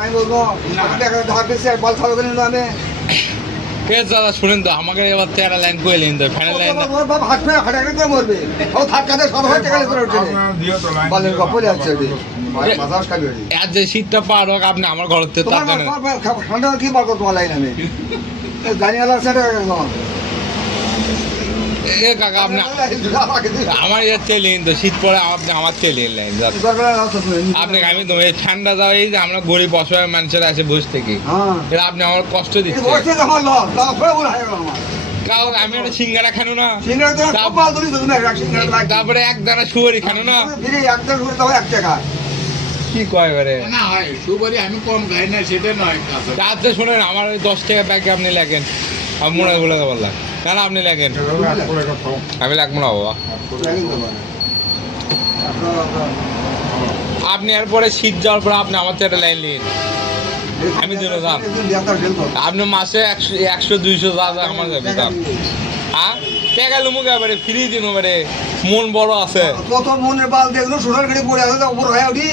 আমি বলবো দাদা শুনেন তো আমাকে এবার তেরা লাইন করে নিন তো ফ্যানের লাইন মরবে আর যে শীতটা পার হোক আপনি আমার ঘর থেকে তার জন্য কি বার করো তোমার লাইন আমি গাড়িওয়ালা এ কাকা আপনি আমার ইয়ে তেলিন তো শীত পরে আপনি আমার তেলিন লাইন আপনি আমি তো এই ঠান্ডা দাও এই যে আমরা গরিব অসহায় মানুষের আছে বসে থেকে এটা আপনি আমার কষ্ট দিচ্ছেন কারণ আমি একটা সিঙ্গারা খানো না তারপরে এক দানা সুপারি খানো না কি কয় এবারে না হয় সুপারি আমি কম খাই না সেটা নয় রাত্রে শোনেন আমার ওই 10 টাকা ব্যাগে আপনি লেখেন আমি মনে বলে বললাম না না আপনি লেখেন আমি লাগবো না বাবা আপনি এরপরে শীত যাওয়ার পরে আপনি আমার থেকে লাইন নিন আমি জন্য দাম আপনি মাসে 100-200 আমার যাবে দাম হ্যাঁ টাকা লুমুক এবারে ফ্রি দিন এবারে মন বড় আছে কত মনের বাল দেখলো সোনার গাড়ি পড়ে আছে উপর হয়ে উঠি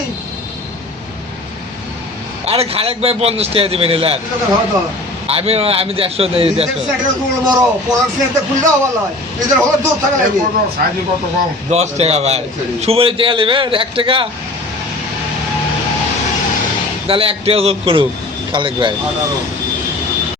আরে খালেক ভাই 50 টাকা দিবেন এলার আমি 150 দিই 10 টাকা ভাই সুপারি টাকা নেবে 1 টাকা তাহলে 1 টাকা যোগ করুক খালেক ভাই